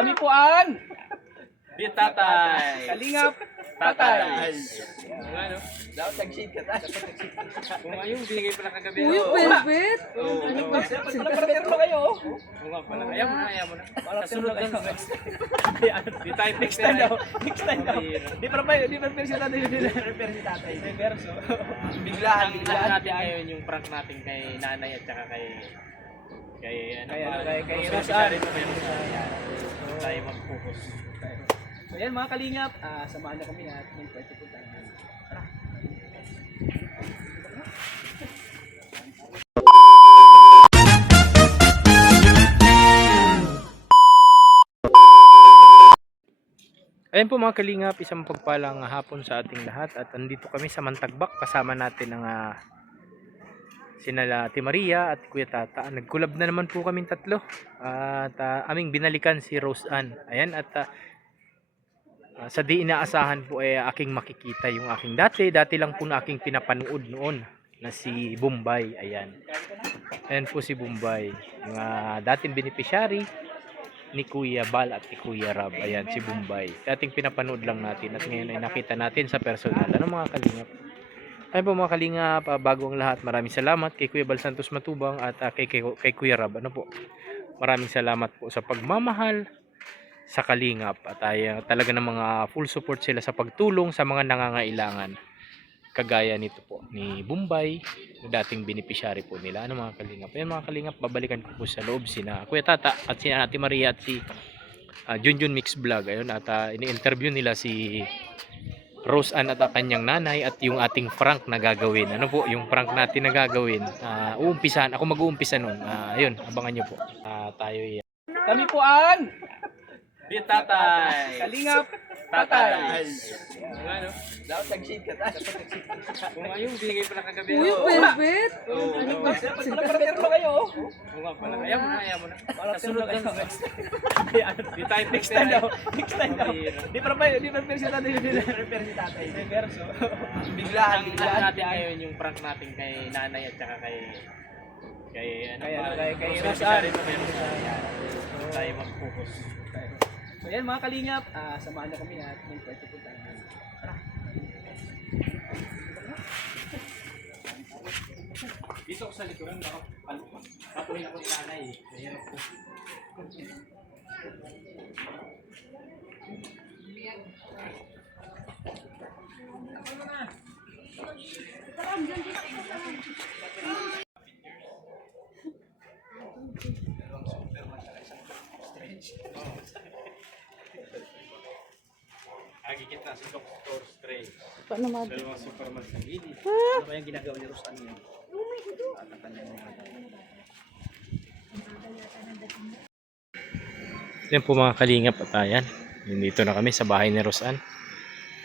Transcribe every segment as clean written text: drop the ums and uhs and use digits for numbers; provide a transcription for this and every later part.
Kami po ang Di tatay. Kalingap Tatay. Ano? Dapat nag-shade ka tayo. Kung ayun, binigay pala kagabi. Uy, velvet! Oo. Dapat pala kayo. Oo nga pala. Ayaw mo na, ayaw mo na. Nasunod Nasunod lang. lang. Di tayo Next time daw. Next time daw. Di pa si tatay. Di prepare si tatay. Reverso. Biglaan. Ang natin ngayon yung prank natin kay nanay at saka kay Kay Rosary Rosary. pa kayo. Tayo mag-focus. So yan mga kalingap, samahan na kami at yung pwede puntahan. Tara. Ayan po mga kalingap, isang pagpalang hapon sa ating lahat at andito kami sa Mantagbak. Kasama natin ang sinala Ate Maria at Kuya Tata. Nagkulab na naman po kaming tatlo at aming binalikan si Rose Ann. Ayan at sa di inaasahan po ay aking makikita yung aking dati lang po na aking pinapanood noon na si Bombay. Ayan po si Bombay, yung dating beneficiary ni Kuya Bal at ni Kuya Rab. Ayan si Bombay, dating pinapanood lang natin at ngayon ay nakita natin sa personal. Ano mga kalingap? Ayun po mga kalingap, bago ang lahat, maraming salamat kay Kuya Bal Santos Matubang at kay Kuya Rab. Ano po, maraming salamat po sa pagmamahal sa kalingap at talaga ng mga full support sila sa pagtulong sa mga nangangailangan kagaya nito po ni Bombay na dating beneficiary po nila. Ano mga kalingap? Ayun mga kalingap, babalikan ko po sa loob sina Kuya Tata at si Ate Maria at si Junjun Mix Vlog. Ayun at ini-interview nila si Rose Ann at kanyang nanay at yung ating prank na gagawin. Ano po yung prank natin na gagawin? Uumpisahan, ako mag-uumpisa nun. Ayun, abangan nyo po. Tayo yan. Kami po ang Di tatay. Kalingap Tatay. Ano? Dapat nag-shade ka tayo. Kung ayun, binigay pala kagabi. Uy, velvet! Oo. Dapat prepare kayo. Oo nga pala. Ayaw mo na, ayaw mo na. Nasunod lang. Di tayo Next time daw. Next time daw. Di prepare si tatay. Di prepare si tatay. Reverso. Biglaan. Ang natin ngayon yung prank natin kay nanay at saka kay Rosary. pa kayo. Tayo mag-focus. So yan mga kalingap, samahan na kami at yung pwede puntahan. Tara. Dito ako sa likuran, papunin ako ni nanay. Ayan ako. Agigit na si Dr. Strange. Paano mag... Dalawang Superman sa gilid. Ano ba yung ginagawa ni Rose Ann ngayon? Yan po mga kalingap at ayan. Dito na kami sa bahay ni Rose Ann.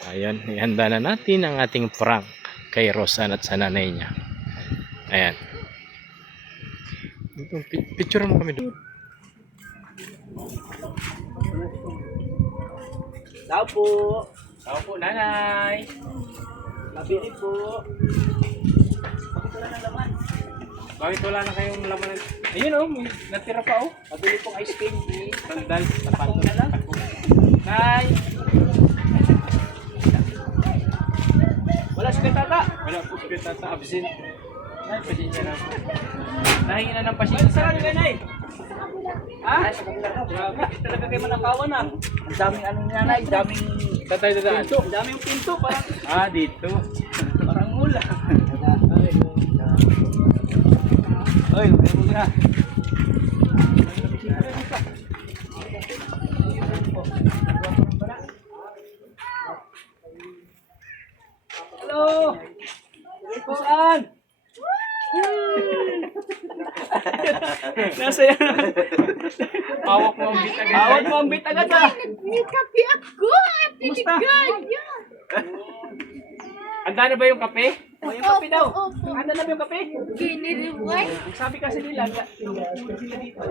Ayan, ihanda na natin ang ating prank kay Rose Ann at sa nanay niya. Ayan. Picture mo kami doon. Tao po. Ako po, nanay. Mabili po. Bakit wala na kayong laman? Ayun oh, may natira pa oh. Mabili pong ice cream. Sandal, Tapang na lang. Nay! Wala si Tata. Wala po si Tata, absent. Nay, pasensya na po. Nahingi na ng pasensya. Saan ka na eh? Ha? Grabe, talaga kayo manakawan ah. Ang daming ano niya na, ang daming Tatay dadaan. pinto. Ang daming pinto, parang Dito. parang mula. Oy, meron mo na. Hello! Saan? Nasa yan. Hawak mo ang bit agad. Awat mo ang bit agad ah. May kape ako! Ate Kumusta? Ligaya! Handa na ba yung kape? O, yung kape daw. Opo. Handa na ba yung kape? Giniriway? Sabi kasi nila, sila dito.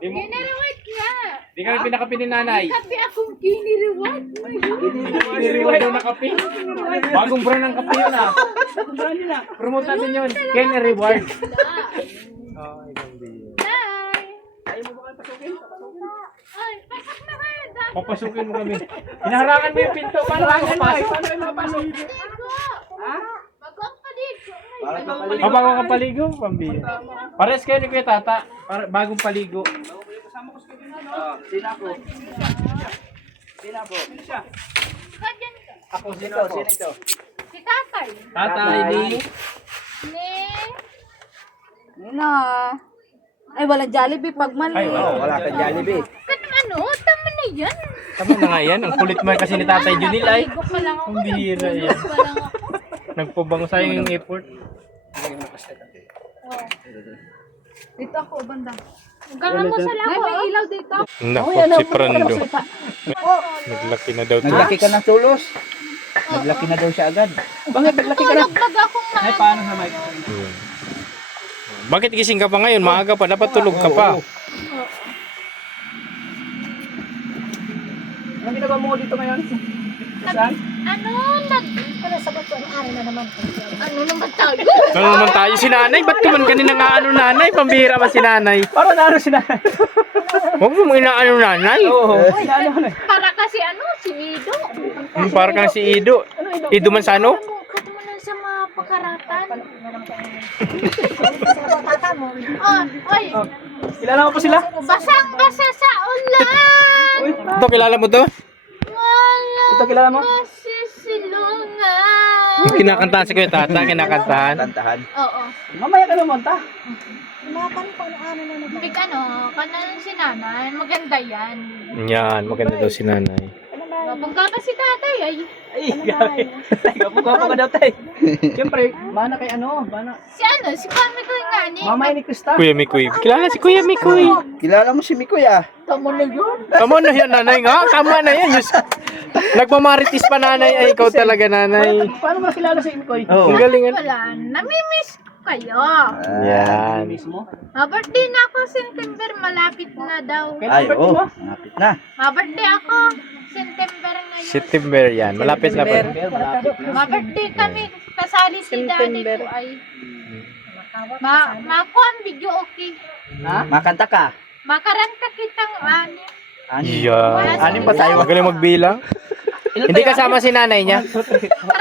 Di mo, Giniriway ka! di kami pinakape ni nanay. Kape akong giniriway! Piniriwan daw na kape. Bagong brand ng kape yun ah. Saan nila? Promote natin yun. Ken Reward. Nay! Ayaw mo ba kayo pasukin? Ay, pasok Papasukin mo kami. Hinaharangan mo yung pinto. Paano kayo mapasok? Paano kayo mapasok? Ha? O, bago ka paligo, pambira. Pares kayo ni Kuya Tata. Bagong paligo. Sino ako? Sino ako? Ganyan ka. Ako, sino ako? Sino ito? Si tatay. Tatay ni... Ni... Na. Ay, walang Jollibee pag man. Ay, Wala kang Jollibee. Ano? Tama na yan. Tama na nga yan. Ang kulit mo kasi ni Tatay Junil ay. Ligo pa lang ako. Ang bihira yan. Pa lang ako. Nagpabang sayang yung effort. Dito ako, banda. Hanggang mo sa Ay, lako. may ilaw dito. Naku, si Prando. Naglaki na daw to. Naglaki ka ng tulos. Naglaki na daw siya agad. Bakit naglaki ka na? Tulog bag akong mga... Ay, paano sa mic? Hmm. Bakit gising ka pa ngayon? Maaga pa. Dapat tulog ka pa. Anong ginagawa mo dito ngayon? Saan? Ano naman tayo? Ano naman tayo si nanay? Ba't ka man kanina nga ano nanay? Pambihira ba si nanay? Para na ano sila? Huwag mo inaano nanay. Oo. Para kasi ano, si Ido. Parang kang si Ido. Ido man sa ano? Kat mo lang sa mga pakaratan. Oy, Kilala mo po sila? basang-basa sa ulan. Ito, kilala mo to? Wala Ito kilala mo? masisilungan. Yung kinakantahan si Kuya Tata, kinakantahan. Tantahan. Oo. Mamaya ka lumunta. Big ano, kanan si nanay, maganda yan. Yan, maganda daw si nanay. Pagka pa si tatay ay, Ay, gabi. Gapo-gapo ka daw, tay. Siyempre, mana kay ano, mana. si ano, si Kami ko nga ni. Mamay ni Krista. Kuya Mikoy. Kilala si Kuya Mikoy. Kilala mo si Mikoy ah. Tamo na yun. Tama na yan, nanay nga. Tama na yan. Diyos. Nagmamaritis pa nanay. Ay, ikaw talaga, nanay. Paano mo nakilala si Mikoy? Ang galingan. Wala, namimiss ko kayo. Yan. Mismo. Ma-birthday na ako, September, malapit na daw. Ay, oo. Napit na. Ma-birthday ako, September ngayon. September yan. Malapit na pa. Ma-birthday kami, kasali si daddy ko ay. Mako ang video okay. Ha? Makanta ka. Makaranta kitang ani. Yan. Anim pa tayo. Magaling magbilang. Hindi kasama si nanay niya.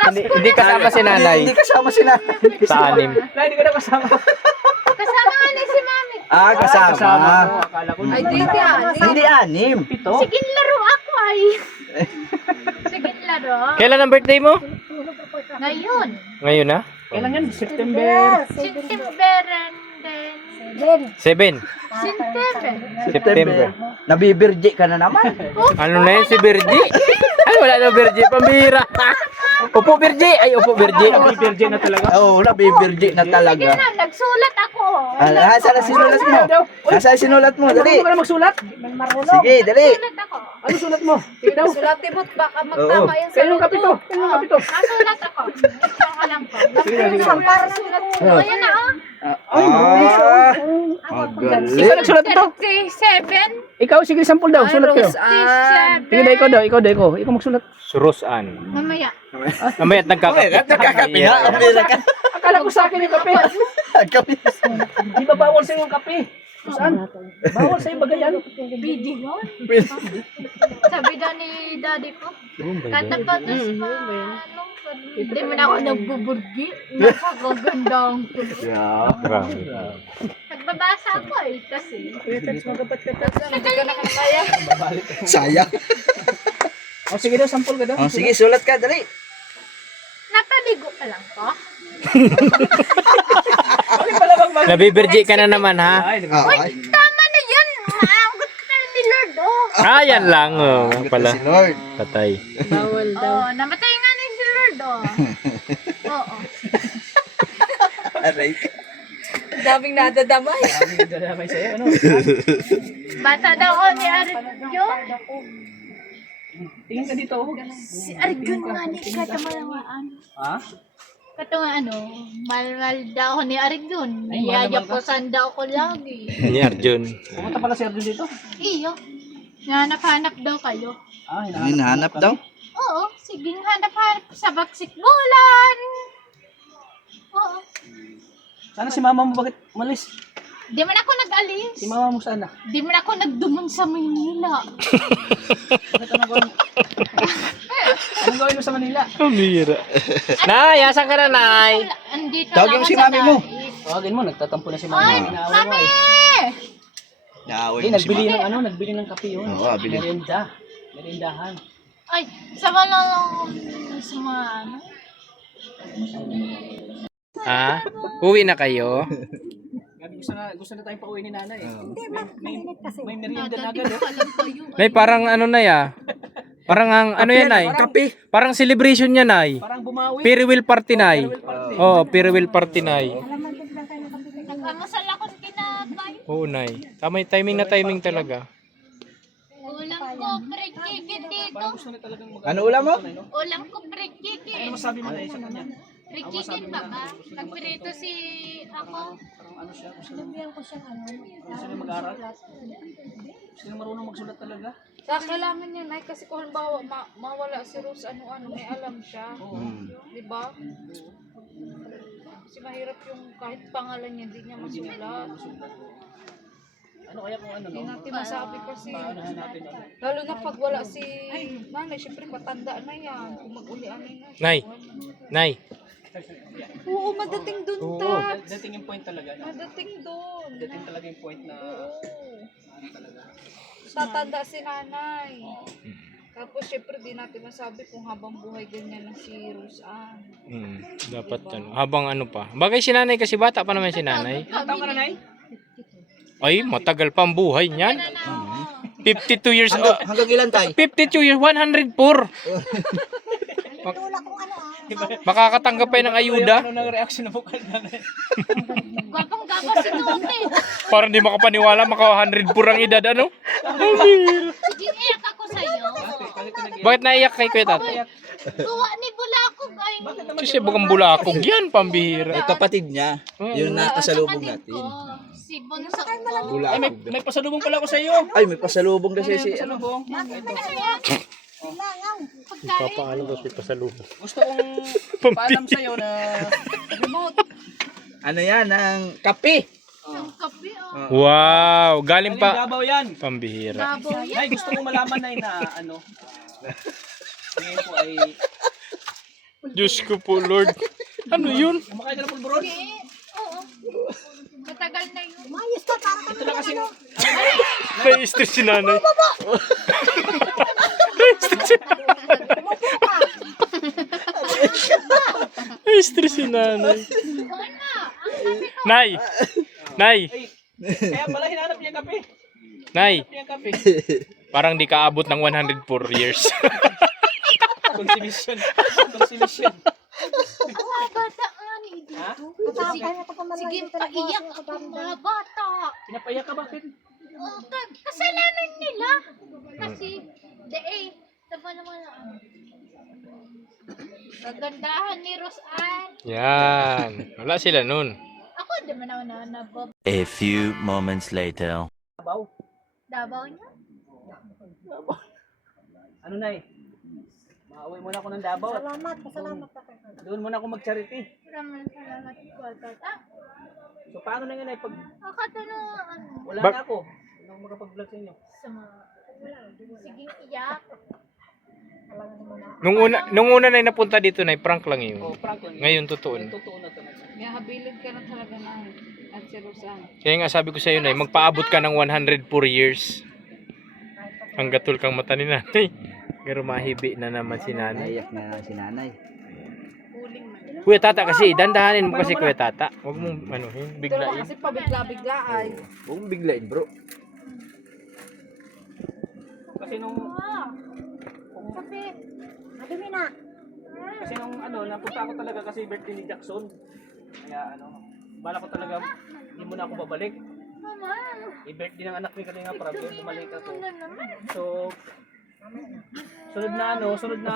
Hindi kasama si nanay. Hindi kasama si nanay. Sa anim. Hindi ko na kasama. Kasama nga ni si mami. Ah, kasama. Ay, dito yan. Hindi anim. Pito. Sige laro ako ay. Sige laro. Kailan ang birthday mo? Ngayon. Ngayon na? Kailan yan? September. September and then 7. September. Nabibirje ka na naman. Ano na yun si Virgie? Ay, wala na Virgie. Pambira. Upo Virgie. Ay, upo Virgie. Nabibirje na talaga. Oo, nabibirje na Sige talaga. na, nagsulat ako. Saan na sinulat mo? Nasaan sinulat mo? Dali. Ano ka na magsulat? Sige, dali. Sulat ako. Ano sulat mo? Sige daw. Sulati mo't baka magtama yan sa Kailan kapito? Kailan kapito? Nasulat ako. Ito ang alam ko. Para sulat ko. O, yan na oh. Ay, magaling. Ikaw nagsulat ito? 37. Ikaw, sige, sample daw. Sulat kayo. 37. Sige daw, ikaw daw. Ikaw daw. Ikaw magsulat. Surusan. Mamaya. Mamaya at nagkakape. Akala ko sa akin yung kape. Di ba bawal sa'yo yung kape? Saan? Bawal sa'yo bagayan. Video yun. Sabi daw ni daddy ko. Katapatos pa. Hindi mo na ako nagbuburgi. Napakagandang ko. Nagbabasa ako eh. Kasi. Sayang. O sige daw, sample ka daw. O sige, sulat ka, dali. Napaligo ka lang po. Nabibirgie ka na naman, ha? Uy, tama na yan. Maagot ka na ni Lord, oh. Ah, yan lang. Oh, pala. Si Lord. Patay. Oo, namatay nga na si Lord, oh. Oo. Aray. daming nadadamay. Damay sa'yo, ano? Bata daw ako ni Arjun. Tingin ka dito. Si Arjun nga ni katamalangaan. Ha? Kato nga ano, malmal daw ako ni Arjun. Yayaposan daw ko lagi. Ni Arjun. Pumunta pala si Arjun dito. Iyo. Hanap-hanap daw kayo. Ah, hinahanap daw? Oo, sige hanap-hanap sa baksik bulan. Oo. Sana si mama mo bakit malis? Di man ako nag-alis. Si mama mo sana. Di man ako nagdumon sa Maynila. Anong gawin mo sa Manila? Pambihira. Nay, asan ka na, Nay? Andito Tawagin lang mo si ako sa mami mo. Nais. Tawagin mo, nagtatampo na si mama. Ay, Inaaway mo mami! eh. Nagbili ng ano, nagbili ng kape yun. Oo, bili. Merienda. Meriendahan. Ay, sama lang ako sa mga ano. Ha? Uwi na kayo? Gabi, gusto na tayong pauwi ni nanay. Hindi, may merienda na agad. Daddy, alam kayo. Nay, parang ano na ya? Parang ang, ano yan, Nay? Kape. Parang celebration niya, Nay. Parang bumawi. Farewell party, Nay. Oo, farewell party, Nay. Nagkamasal ako sa kinabay. Oo, Nay. Tama, timing na timing talaga. Ulam ko, pre-chicken dito. Ano ulam mo? Ulam ko, pre-chicken. Ano masabi mo na sa kanya? Pre-chicken ba ba? Nagpirito si ako. Parang ano siya? Gusto niya mag-aral? Gusto niya marunong magsulat talaga? Sa kailangan niya, Nay, kasi kung halimbawa mawala si Rose, ano, may alam siya. Di ba? Kasi mahirap yung kahit pangalan niya, hindi niya masulat. Ano kaya kung ano? Hindi natin masabi kasi. Paanahan natin ano? Lalo na pag wala si nanay, syempre matanda na yan. Kung mag-ulian na yan. Nay. Nay. Oo, madating dun, Oo. Tat. Dating yung point talaga. No? Madating dun. Dating talaga yung point na Tatanda si nanay. Tapos syempre di natin masabi kung habang buhay ganyan na si Rose Ann. Dapat ano, habang ano pa. Bagay si nanay kasi bata pa naman si nanay. ilang taon ka na, Nay? Ay, matagal pa ang buhay niyan. 52 years old. Hanggang ilan tayo? 52 years, 104. Makakatanggap pa ng ayuda. Ano nang reaction na bukal na? Gwapang-gapa si Tote. Parang di makapaniwala, maka 104 ang edad, ano? Sige, iyak ako sa'yo. Bakit naiyak kay Kuya Tata? Tuwa ni Bulakog ay. Kasi bukang bulakog yan, pambihira. Ay, kapatid niya. Yung nakasalubong natin. Si Bonso ko. Ay, may pasalubong pala ako sa iyo. Ay, may pasalubong kasi si ano. Pasalubong. Papaalam ko si pasalubong. Gusto kong paalam sa iyo na Ano yan, ang kape. Ang kape, oh. Wow, galing galing pa. Davao yan. Pambihira. Babaw yan. Ay, gusto kong malaman na ano. Ngayon po ay Diyos ko po, Lord. Ano yun? kumakain ka ng pulburon. Oo. Matagal na yun. Ito na kasi Na-stress si nanay. Na-stress si Na-stress si nanay. Nay! Nay! kaya pala hinanap niya kape. Nay! Niya kape. Parang di ka abot ng 104 years. Consumption. Consumption. Bata nga ni Ha? Sige, paiyak ako mga bata. Pinapayak ka bakit? Oh, kasalanan nila. Kasi, taba naman ako. Kagandahan ni Rose Ann. Yan. Wala sila nun. Ako, di man ako nanabab. A few moments later. Dabaw niya? Ano na eh? Mauwi muna ako ng Davao. Salamat. Doon muna ako mag-charity. Maraming salamat po, tata. So paano na yun ay pag Nakatanungan wala Bak- na ako? Hindi ako makapag-vlog sa inyo. sa mga... Sige, iyak. Nung una na napunta dito na, prank lang yun. Oh, prank lang. Ngayon, totoo na. Totoo na talaga. May habilid ka na talaga na at si Rose Ann. Kaya nga sabi ko sa iyo na, magpaabot ka ng 104 years. Hanggat tul kang mata ni nanay. Pero mahibi na naman si nanay. Naiyak na si nanay. Kuya Tata kasi, dandahanin mo kasi Kuya Tata. Huwag mong ano, Pero biglain. kasi pabigla-bigla ay. Huwag mong biglain, bro. Kasi nung Kape. kasi nung ano, napunta ako talaga kasi birthday ni Jackson. Kaya ano, bala ko talaga hindi mo na ako babalik. Mama. I-birthday ng anak ni kanina para bumalik ako. Ano naman? So sunod na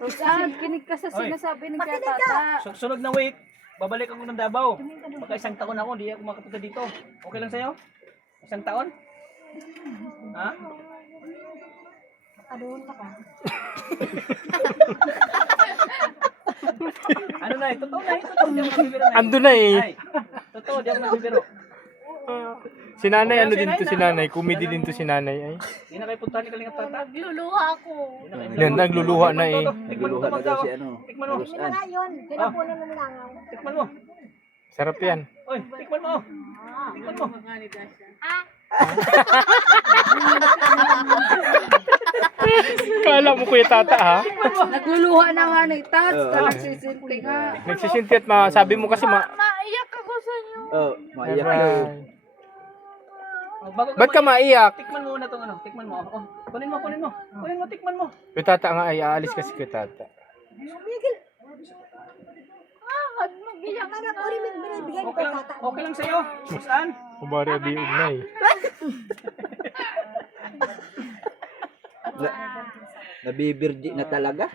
Rose Ann, kinig ka sa sinasabi ni Kuya Tata. sunod na week, babalik ako ng Davao. Baka isang taon ako, hindi ako makapunta dito. Okay lang sa'yo? Isang taon? Ha? Ano na, totoo na, totoo. Di ako nagbibiro na. Ando na eh. Ay, totoo, di ako nagbibiro. Si nanay, ano din to si nanay? Comedy din to si nanay ay. Hindi na kayo punta ni Kalingap Tata. Nagluluha ako. Yan, nagluluha na eh. Nagluluha na daw si ano. Tikman mo. Yun na nga yun. Kinapunan ng langaw. Tikman mo. Sarap yan. Oy, tikman mo. Tikman mo. Kala mo kuya tata ha? Nagluluha na nga ni Tats. Nagsisinti nga. Nagsisinti at sabi mo kasi Maiyak ako sa inyo. Maiyak ka. Ba't ka maiyak? Tikman mo na tong ano. Tikman mo. Oh, kunin mo, kunin mo. Kunin mo, tikman mo. Kuya tata nga ay aalis kasi kuya tata. Mag-iyak Mga puri min binibigay ko Okay lang, tata. okay lang sa'yo. Saan? Kumari abi ugnay. Nabibirdi na talaga.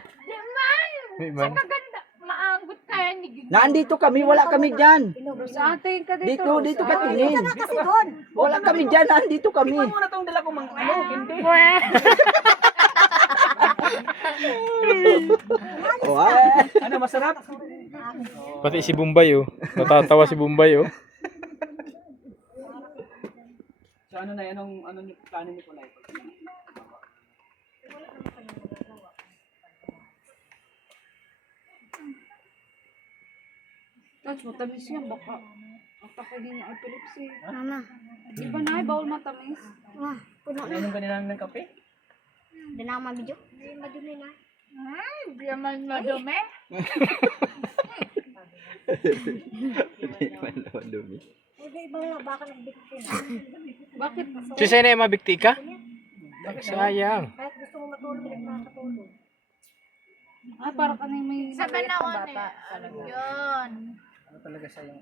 Di man. Maganda. Maanggot kaya ni Gigi. Nandito kami, wala kami dyan. Sa atin ka dito. Dito ka tingin. Kasi doon. Wala kami dyan, nandito kami. Tikman mo na tong dala ko mang ano. Hindi. Oh, ah. Ano, masarap? Pati si Bombay oh. Natatawa si Bombay oh. So ano na, anong plano niyo po na ito? Tats, matamis yan. Baka din ng epilepsy. Mama. Di ba na, bawal matamis? Wah, puno na. Anong ganyan ng kape? Hindi na ako mabidyo. Hindi madumi na. Hindi naman madumi. Hindi, ibang na baka nagbitin. Bakit? Si Senay mabikti ka? Sayang. Kahit gusto mo matulog, nakakatulog. Ah, para ka na may Sa maliit na Banawan bata. eh. Ano yun? Ano talaga siya yung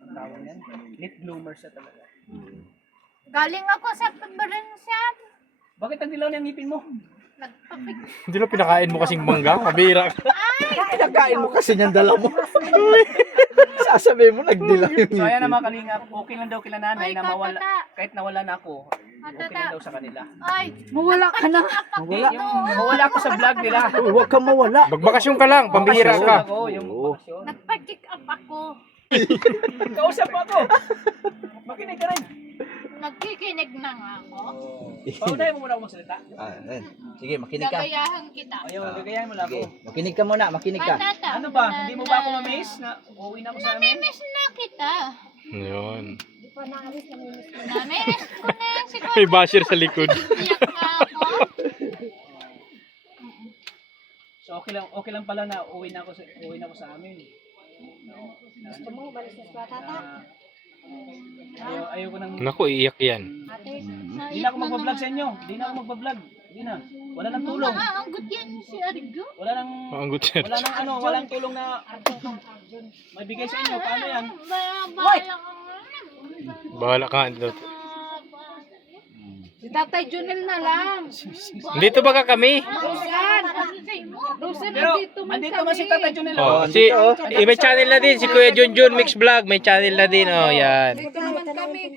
ang tawag yan? Late bloomer siya talaga. Galing ako sa Provincial. Bakit ang dilaw ng ngipin mo? Nagpapik. Hindi na pinakain mo kasing mangga. Kabira ka. Kinakain mo kasi niyang dala mo. Sasabihin mo, nagdilaw yung So ayan na mga kalingap, okay lang daw kila nanay Ay, na mawala, katata. kahit nawala na ako, okay Katata. lang daw sa kanila. Ay, Mawala ka na. Wala. Yung mawala ako sa vlog nila. Uy, huwag kang mawala. Magbakasyon ka lang. Pambihira Bakasyon ka. Ako, yung bakasyon. nagpa-kick up ako. Kausap ako. Makinig ka rin. Nagkikinig na nga ako. Paunahin mo muna ako magsalita. Ah, eh. Sige, makinig ka. Gagayahan kita. Ayaw, gagayahin mo lang ako. Sige, makinig ka muna, makinig ka. Katata. Ano ba? Hindi mo ba ako ma-miss na uuwi na ako sa amin? Namimiss na kita. Yun. Hindi pa naalis, namimiss mo. Namimiss ko na yan si May basher sa likod. Iyak na ako. So okay lang pala na uuwi na ako sa amin. Gusto mo, balis na sa tata. Ayaw ko nang Naku, iiyak yan. Ate, Hindi na ako magbablog sa inyo. Hindi na ako magbablog. Hindi na. Wala nang tulong. Maaanggot yan si Argo. Wala nang Maanggot yan. wala nang ano, walang tulong na may bigay sa inyo. Paano yan? Bahala ka nga. Bahala ka nga dito. Si Tatay Junel na lang. Dito ba ka kami? Rosan! Rosan, Pero andito man andito man si kami. Tata Junel. Oh, may channel na din si Kuya Junjun Mix Vlog, may channel na din oh, yan. Dito naman kami.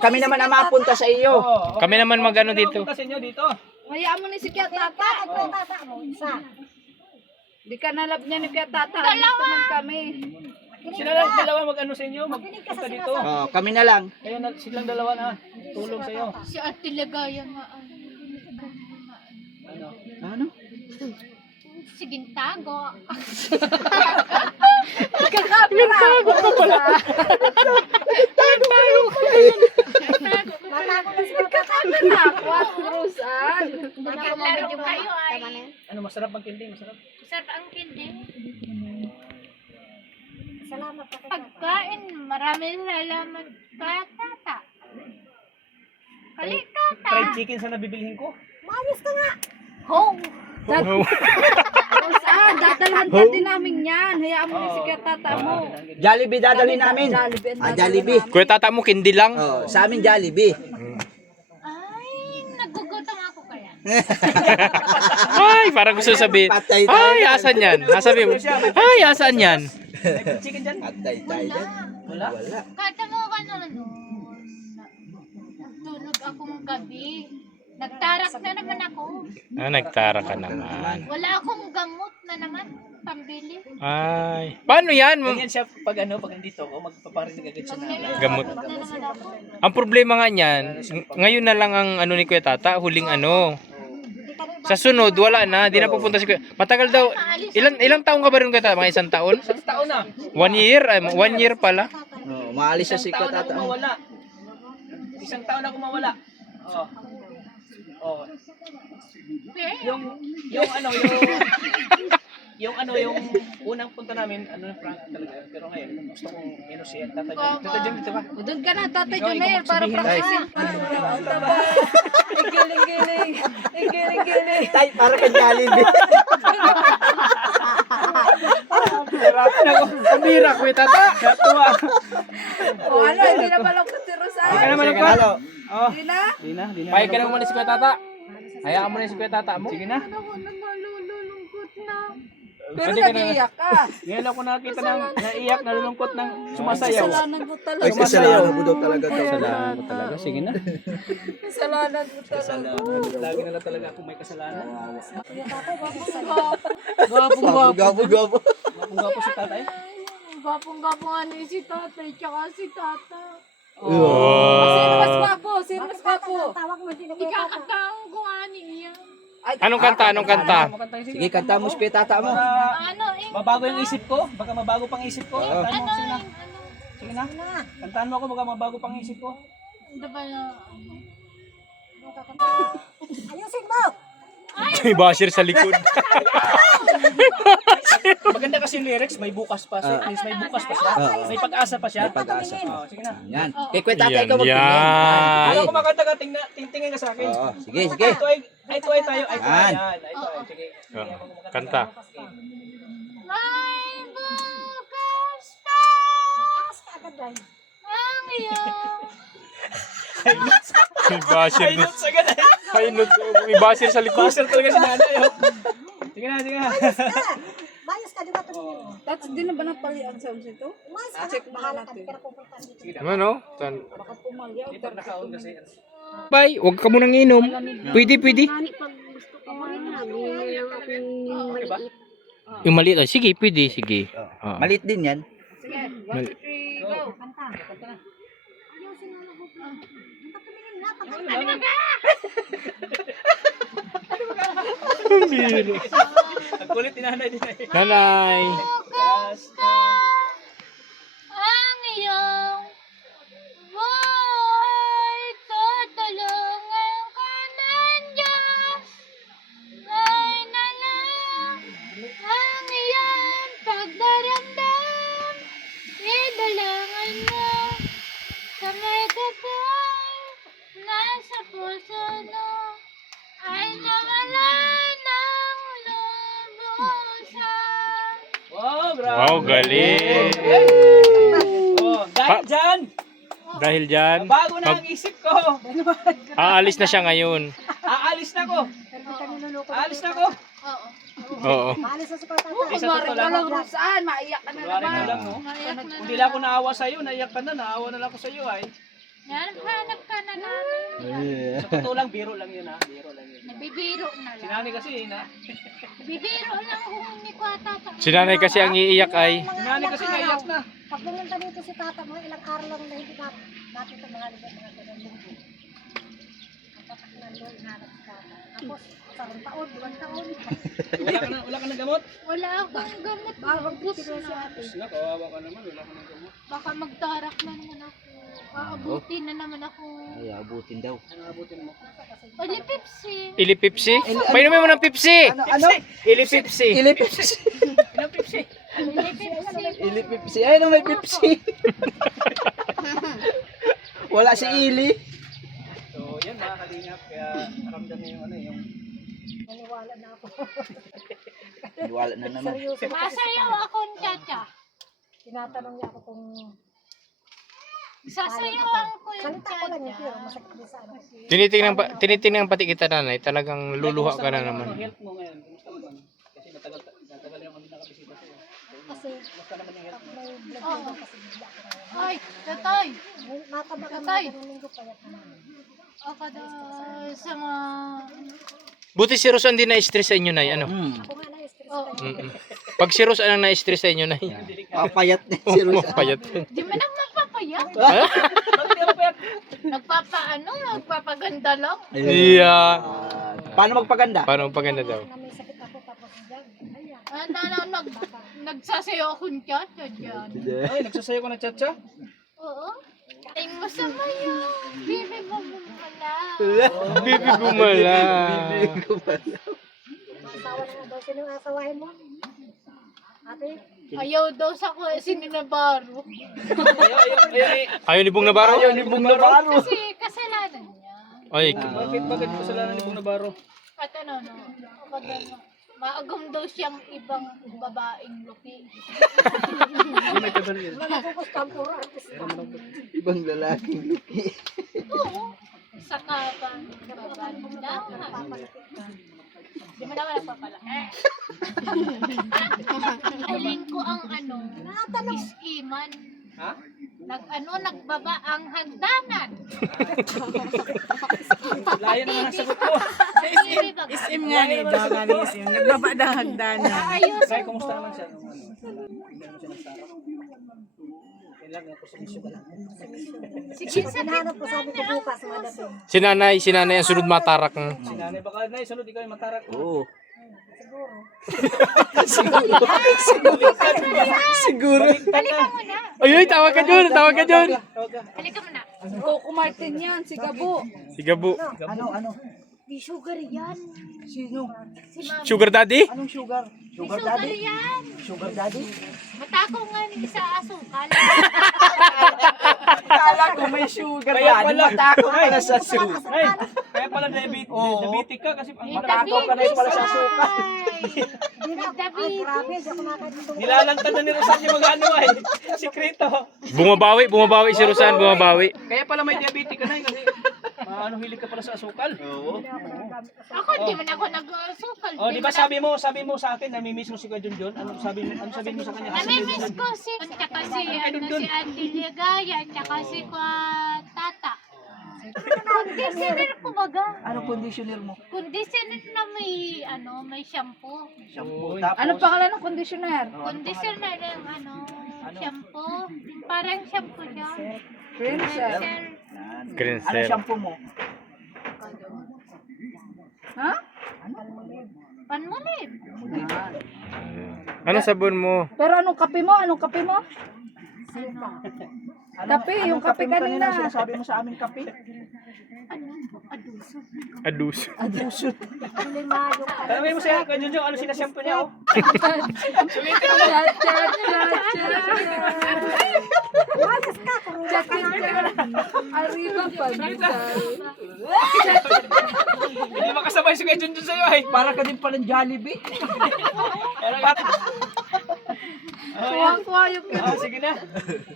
Kami naman ang mapunta sa iyo. Kami naman magano dito. Kasi inyo dito. Hayaan mo ni si Kuya Tata. ito yung tata mo. Isa. Di ka nalab niya ni Kuya Tata. Dito man kami. Sila lang dalawa mag-ano sa inyo, magpunta dito. Oh, kami na lang. Kaya silang dalawa na tulong sa iyo. Si Ate Lagaya nga. Ano? Ano? Sige, tago. Mata ko na sa tata. Nakakawat, Rosan. Naglaro kayo ay. Ano masarap ang candy, masarap. Sarap ang kindi. Salamat pa kay tata. Pagkain, maraming salamat kaya tata. Kalikata. Fried chicken sa nabibilhin ko. Maayos ka nga. Ho! Rosan, dadalhan ka din namin yan. Hayaan mo ni si Kuya Tata mo. Jollibee dadalhin namin. Jollibee. Ah, Jollibee. Kuya tata mo kindi lang. Oh, sa amin Jollibee. Ay, nagugutom ako kaya. Ay, parang gusto sabihin. Patay tayo. Ay, asan yan? Sabi mo. Ay, asan yan? May fried chicken dyan. Patay tayo dyan. Wala. Wala. Kata mo ka na ano. Nagtulog akong gabi. Nagtarak na naman ako. Nagtara ka naman. Wala akong gamot na naman. Pambili. Ay. Paano yan? Ganyan siya pag nandito ako, magpaparinig agad siya na. Gamot. Na naman ako. Ang problema nga niyan, ngayon na lang ang ano ni Kuya Tata, huling ano. Sa sunod, wala na. Di na pupunta si Kuya. Matagal daw. Ilang taon ka ba rin Kuya Tata? Mga isang taon? Isang taon na. 1 year? 1 year pala. Oh, maalis siya si Isang taon Kuya ako Tata. mawala. Isang taon ako mawala. Oh. Oh. Yung unang punta namin, Frank talaga. Pero ngayon, gusto kong siya. Tata Jun, dito ba? Doon ka na, Tatay Ikaw, Junel, ikaw para magsabihin. practicein. Igiling-giling. Igiling-giling. Tay, para kang galing din. Hirapan ako. Pambira Kuya Tata. Natuwa. O ano, hindi na malungkot si Rosan. Hindi naman ako. Halo. Hindi na? Di na. Pahig ka naman muna si Kuya Tata. Hayaan mo na si Kuya Tata mo. Sige na. Ako na malulungkot na. Pero Sige na. nag-iiyak ka. Ngayon ako nakita ng naiyak, nalulungkot ng sumasayaw. Kasalanan mo talaga. Ay, kasalanan mo daw talaga to. Kasalanan ko talaga. Sige na. Kasalanan mo talaga. Lagi na lang talaga ako may kasalanan. Gwapo. Gwapo si tatay. Gapong-gapo nga ni si tatay, tsaka si tata. Sino mas gwapo? Sino mas gwapo? Tawag mo din Hindi kakataong ko ani niya. Anong kanta? Anong kanta? Sige, kanta mo si Kuya Tata mo. Ano eh? Mabago yung isip ko. Baka mabago pang isip ko. Kantaan mo. Sige na. Ano? Sige na. Kantaan mo ako. Baka mabago pang isip ko. Ano ba na? Ayusin mo! May basher sa likod. Maganda kasi yung lyrics. May bukas pa. So, at least may bukas pa siya. May pag-asa pa siya. May pag-asa. Oh, sige na. Yan. Kay Kuya Tata, ikaw Yan. magtingin. Ayaw ko makanta ka. Tingin ka sa akin. Oo, sige, sige. Ay, tayo. Ay, Yan. yan. Ay, tayo. Sige. Kanta. May bukas pa Takas ka agad dahil. ang iyong May basher. Ay, notes agad. May basher sa likod. Baser talaga si nanay. Oh. Sige na, sige na. Bayos ka, di ba tumingin mo? That's din na ba napalian sa ito? Umayos ka na, bahala ka, di ka na pupuntahan dito. Ano? Baka pumalyaw. Hindi pa nakaon kasi. Bye. Huwag ka munang inom. Pwede. Yung maliit. Oh, sige, pwede. Sige. Oo. Malit din yan. Sige, 1, 2, 3, go. Kanta. Ayusin mo na buka. Di ba tumingin na? Ang kulit ni nanay din. Nanay. Yes. ang iyong buhay. Tutulungan ka ng Diyos. Ay na lang ang iyong pagdaramdam. Idalangin mo sa may kapal. Nasa puso no ay nawalay ng lubusan. Wow, grabe. Wow, galing. Oh, dahil dyan, Dahil dyan, bago na ang isip ko. aalis na siya ngayon. Aalis na ko. Aalis na ko. Oo. Oo. Maalis na si Kuya Tata. Isa Kumari to ka lang. lang, Rosan. Maiyak ka na Kunwari naman. ko lang, no? Naiyak na Kung di lang ako naawa sa'yo, naiyak ka na, naawa na lang ako sa'yo, ay. hanap ka na namin. Sa totoo lang, biro lang yun, ha? Biro lang yun. Nabibiro na Si lang. nanay kasi, Bibiro lang kung hindi ko tata. Si nanay kasi ang iiyak ay si nanay kasi naiyak na. Pag pumunta dito si Tata mo, ilang araw lang na hindi natin ito mga libat mga ganun. Ang tatak na doon, hanap si Tata. Tapos, sarang taon, 2 taon. Wala ka ng gamot? Wala akong gamot. Bawang Ubus titilo si na. ate. Sila, kawawa ka naman, wala ka ng gamot. Baka magtarak na naman ako. Aabuti na naman ako. Ay, abutin daw. Ano abutin mo? Oli Pepsi. Ili Pepsi. Painumin mo ng Pepsi. Ano? Ili Pepsi. Ilipipsi. Ilang Pepsi? Oli Pepsi. Ilipipsi. Ay, no, may Pepsi. Wala si Ili. So, yan mga kalingap, kaya naramdam niyo yung ano, yung Naniwala na ako. Wala na naman. Seryoso na kasi si Masayaw Tata. akong tata. Tinatanong niya ako kung Sasayawan ko yung salita ko lang yung pero tata. masakit din sa ano. Tinitingnan pati kita nanay. Talagang luluha ka na Ang naman. health mo ngayon, kumusta naman? Kasi matagal yung kami nakabisita sa'yo. Kasi Kumusta naman yung health mo? may blood pressure kasi bigla ako ngayon. Ay, tatay. Nataba kami Tatay. ng linggo payat naman. Ako daw sa mga... Buti si Rose hindi na-stress sa inyo, Nay. Ano? Ako nga na-stress Oo. Mm-mm. Pag si Rose ang na-stress sa inyo, Nay. Papayat niya si Rose. Mapayat. Di man ang mapapayat. Ha? Nagpapaganda lang. Yeah. Paano magpaganda? Paano paganda daw? na may sakit ako tapos dyan. Nagsasayo akong tiyatya dyan. Ay, nagsasayo ko ng chat-chat. Oo. Ay, masama yun. Bibi mo pala. Bibi gumala. Asawa na nga daw. Sino ang asawahin mo? Ate? Ayaw daw sa ko sininabaro. Ayaw ni Bong Navarro? Ayaw ni Bong Navarro. Kasi kasalanan niya. Ay, Bakit kasalanan ni Bong Navarro? At ano, maagam daw siyang ibang babaeng lupi. Nagkukustampura. Ibang lalaking luki. Oo. Sa kapan, di mo naman nagpapalaki. Alin ko ang is-iman. Ha? Nagbaba ang hagdanan. Layo naman ang sagot ko. Is-im nga ni daw nga ni isim. Nagbaba na hagdanan. Ayos Kaya, kumusta naman siya? Bigyan mo siya ng sarap. Kailangan ko sa misyo ka lang. Sige, Hinahanap ko sabi ko bukas madating. si nanay ang sunod matarak. Si nanay, baka na sunod ikaw yung matarak. Oo. Siguro. Siguro. halika mo na. Ay, tawag ka dyan, tawag ka dyan. Halika mo na. Coco Martin yan, si Gabo. Si Gabo. Ano? Di sugar yan. Sino? Si Mami. Sugar daddy? Anong sugar? Di Sugar sugar daddy? yan. Sugar daddy? Matako nga ni sa asukal. Kala ko may sugar Kaya daddy. pala. Matako ka na sa sugar. Ay, kaya pala diabetic ka kasi ang Matako ka na pala sa suka. Ay, grabe. Di ako nakakita. nilalantad na ni Rosan yung mga ano ay. Sikreto. Bumabawi si Rosan, bumabawi. Kaya pala may diabetic ka na kasi hilig ka pala sa asukal. Oo. Ako, di man ako nag-asukal. Oh, di ba sabi mo sa akin, namimiss mo si Kuya Junjun? Ano sabihin mo sa kanya? Namimiss ko si Auntie Ligaya, tsaka si Tata. Conditioner ko baga. Anong conditioner mo? Conditioner na may shampoo. Shampoo. Tapos, Ano pangalan ng conditioner? Conditioner na yung shampoo. Parang shampoo niya. Princess. Ano Cleanser. shampoo mo? Ha? Panmulid. Ano sabon mo? Pero anong kape mo? Anong kape mo? Kape, yung kape kanina. Sinasabi mo sa aming kape? Adus. Limayo ka. Sabi mo sa Kuya Junjun, ano sinashampoo niya? Oh? Malas ka. Karula ka na. Arriba pa. Hindi makasabay si Kuya Junjun sa'yo ay. Para ka din palang Jollibee. Pero yan. Kuha yung Sige na.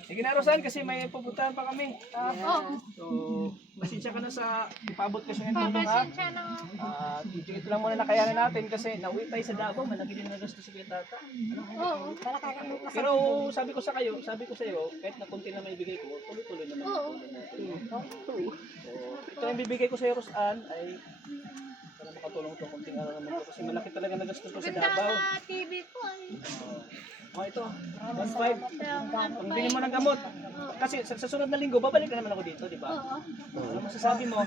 Sige na, Rosan, kasi may pupuntahan pa kami. So, pasensya ka na sa ipabot kasi ng tulong ha. Pasensya na. Ito lang muna nakayanin natin kasi nauwi tayo sa Davao, malaki din na gasto sa Kuya Tata. Oo. Pero sabi ko sa iyo, kahit na konti na may bigay ko, tuloy-tuloy naman. Oo. So, ito yung bibigay ko sa iyo, Rosan, ay para makatulong itong konting araw naman ko kasi malaki talaga na gasto ko sa Ganda Davao. na TV ko ay. Ito, 1.5. Pambili mo ng gamot. Kasi sa sunod na linggo, babalik na naman ako dito, di ba? Oo. Ano masasabi mo?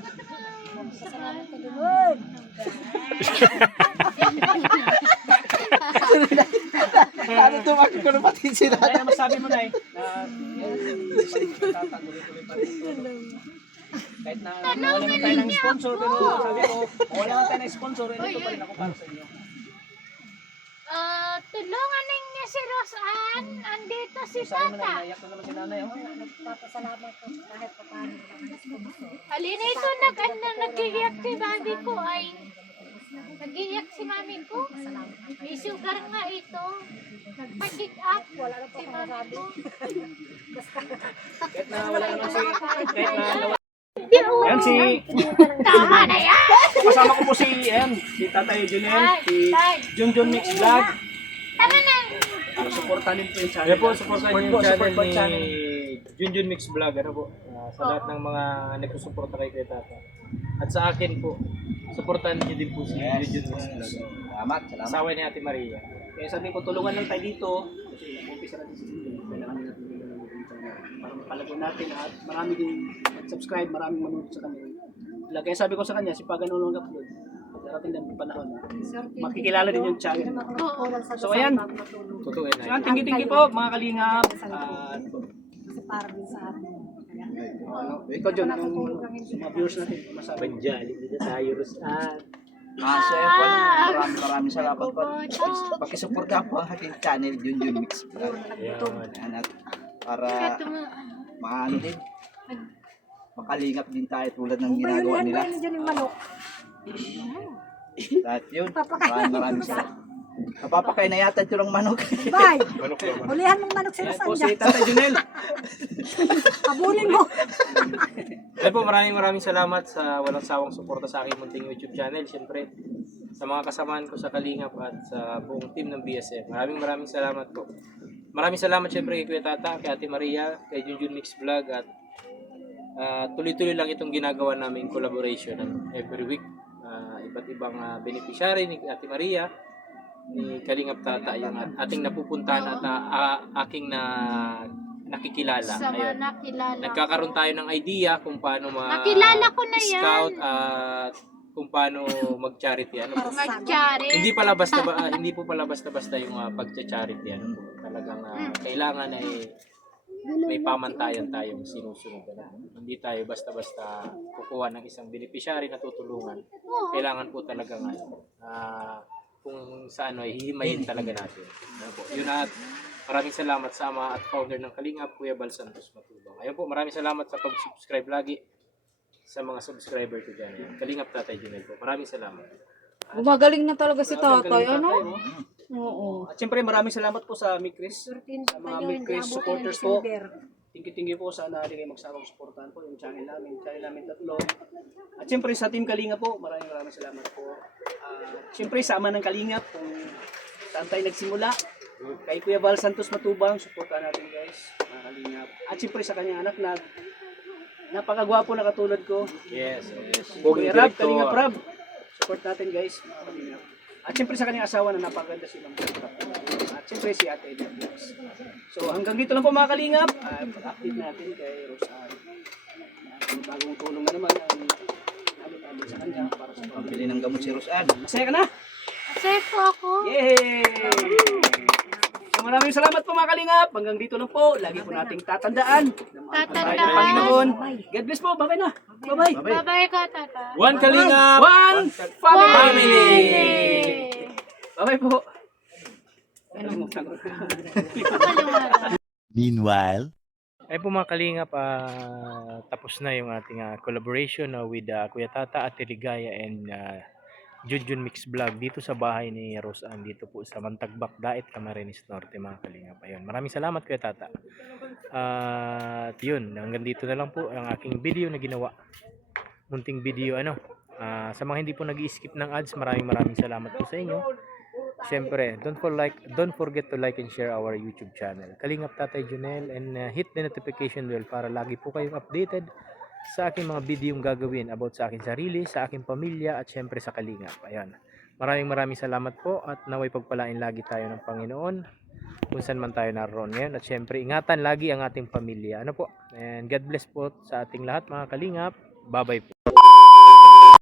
Ano tumaki ko na pati sila? Kaya masabi mo na tataguloy-tuloy pa rin. Kahit na wala naman tayo ng sponsor, pero sabi ko, wala naman tayo ng sponsor, ito pa rin ako para sa inyo. Tulungan ninyo si Rosan. Andito si Sabi mo na, Tata. naiyak na naman si nanay. Oh. Nagpapasalamat ko kahit pa paano. Alin ito nag-iyak si mami ko ay. Nag-iyak si mami ko. May sugar nga ito. Nagpa-check up. Wala na si mami ko. Kahit na wala naman kahit na Pero, Ayan si, tama na yan. kasama ko po si Tatay Junel, si Junjun Mix Vlog. Tama na. Para supportanin po yung channel. Yan po, supportan yung channel ni kay Junjun Mix Vlog, ano po, sa lahat ng mga nagsusuporta kay Kuya Tata. At sa akin po, suportahan niyo din po si Junjun Mix Vlog. Salamat. Asawa ni Ate Maria. Kaya sabi ko, tulungan lang tayo dito. Kasi umpisa natin si Junjun. Kailangan natin para mapalago natin at marami din mag-subscribe, maraming manood sa kanya. Kaya sabi ko sa kanya, si Paganulong upload. Darating din yung panahon na makikilala din yung channel. So ayan, Totoo so yan, tinggi-tinggi po mga kalingap. At Kasi para din sa amin. ikaw John, yung mga viewers natin, masabi. Banjali dito tayo, Rusan. Sir, maraming salamat po. Pakisuporta po ang aking channel, Junjun Mix Vlog. Ayan, at para maano din, makalingap din tayo tulad ng ginagawa nila. Diyan yung manok. At yun, maraming salamat. Napapakain na yata ito ng manok. Bye! Hulihan mong manok sila Ayan po saan si Tatay Junel. Habulin mo. Ayun po, maraming salamat sa walang sawang suporta sa aking munting YouTube channel. Siyempre, sa mga kasamaan ko sa Kalingap at sa buong team ng BSF. Maraming salamat po. Maraming salamat siyempre kay Kuya Tata, kay Ate Maria, kay Junjun Mix Vlog at tuloy-tuloy lang itong ginagawa naming collaboration every week. Iba't ibang beneficiary ni Ate Maria, ni Kalingap Tata, yung ating napupuntahan at aking nakikilala. Sa mga Ayun. nakilala. Nagkakaroon tayo ng idea kung paano Nakilala ko na yan. scout at kung paano mag-charity. Ano po? Mag-charity. Hindi po pala basta-basta yung pag-charity. Ano po? Talagang kailangan ay may pamantayan tayong sinusunod. Hindi tayo basta-basta kukuha ng isang beneficiary na tutulungan. Kailangan po talaga kung saan ay hihimayin talaga natin. Ano po? Yun at maraming salamat sa ama at founder ng Kalingap, Kuya Bal Santos Matubang. Ayun po, maraming salamat sa pag-subscribe lagi sa mga subscriber ko dyan. Kalingap Tatay Junel po. Maraming salamat. Gumagaling na talaga si tatay, ano? Tatay, no? Oo. At siyempre maraming salamat po sa Mikris. Sa mga Mikris supporters po. Tingki-tinggi po, sana hindi kayo magsawang suportahan po yung channel namin tatlo. At siyempre sa Team Kalingap po, maraming salamat po. Siyempre sa ama ng Kalingap, kung saan tayo nagsimula, kay Kuya Bal Santos Matubang, suportahan natin guys, mga Kalingap. At siyempre sa kanyang anak na napakagwapo na katulad ko, Yes. Kuya Rab, Kalingap Rab. Support natin guys, mga Kalingap. At siyempre sa kanyang asawa na napakaganda si Ma'am Rab. At siyempre si Ate Edna Vlogs. So hanggang dito lang po mga Kalingap. Pag-update natin kay Rosan. Bagong tulong na naman ang namin sa kanya para sa Pambili ng gamot si Rosan. Masaya ka na? Safe po ako. Yay! So maraming salamat po mga Kalingap. Hanggang dito lang po. Lagi po nating tatandaan. Tayo ng Panginoon. God bless po. Bye-bye na. Bye-bye. Bye-bye ka, tata. One Kalingap! One family! Family! Bye-bye po. Meanwhile, Ay po mga Kalingap, tapos na yung ating collaboration with Kuya Tata, Ate Ligaya and Junjun Mix Vlog dito sa bahay ni Rosan, dito po sa Mantagbak, Daet, Camarines Norte mga Kalingap. Ayun, maraming salamat Kuya Tata. At yun, hanggang dito na lang po ang aking video na ginawa. Munting video sa mga hindi po nag-i-skip ng ads, maraming salamat po sa inyo. Siyempre, don't forget to like and share our YouTube channel, Kalingap Tatay Junel, and hit the notification bell para lagi po kayong updated sa aking mga video yung gagawin about sa aking sarili, sa aking pamilya, at siyempre sa Kalingap. Ayan. Maraming salamat po at naway pagpalain lagi tayo ng Panginoon kung saan man tayo naroon ngayon. At siyempre, ingatan lagi ang ating pamilya. Ano po? And God bless po sa ating lahat mga Kalingap. Bye-bye po.